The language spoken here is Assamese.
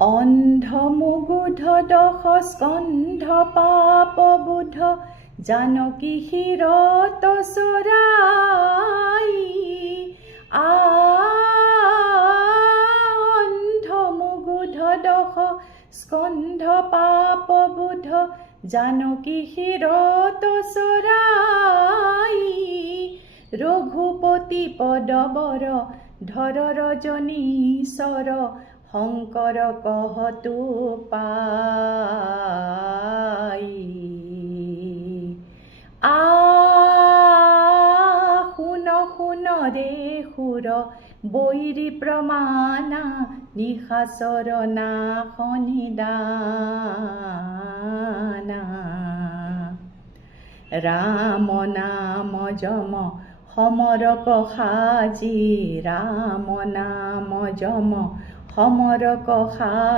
অন্ধ মুগুধ দশ স্কন্ধ পাপবুধ জানকী শিৰত চৰাই অন্ধ মুগুধ দশ স্কন্ধ পাপবুধ জানকী শিৰত চৰাই ৰঘুপতি পদবৰ ধৰ ৰজনীশ্বৰ শংকৰ কহতু পাই শুন শুন ৰে সুৰ বৈৰী প্ৰমাণা নিশাচৰ নাশনি দানা ৰাম নাম যম সমৰক সাজি ৰাম নাম যম সমৰক সাজি